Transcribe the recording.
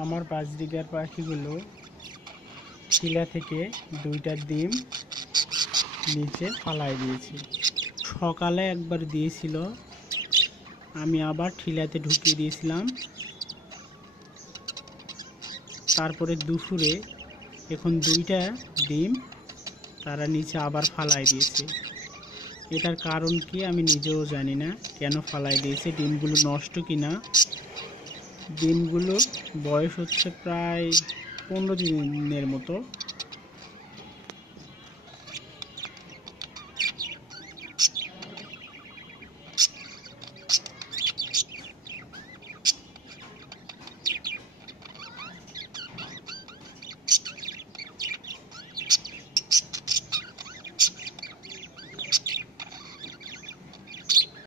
আমার বাজরিগার পাখিগুলো শিলা থেকে 2টা ডিম নিচে ফালাই দিয়েছি। সকালে একবার দিয়েছিল, আমি আবার ঠিলাতে ঢুকিয়ে দিয়েছিলাম। তারপরে দুপুরে এখন 2টা ডিম তারা নিচে আবার ফালাই দিয়েছে। এটার কারণ কি আমি নিজেও জানি না, কেন ফালাই দিয়েছে। ডিমগুলো নষ্ট কিনা। ডিমগুলো বয়স হচ্ছে প্রায় 15 দিনের মতো।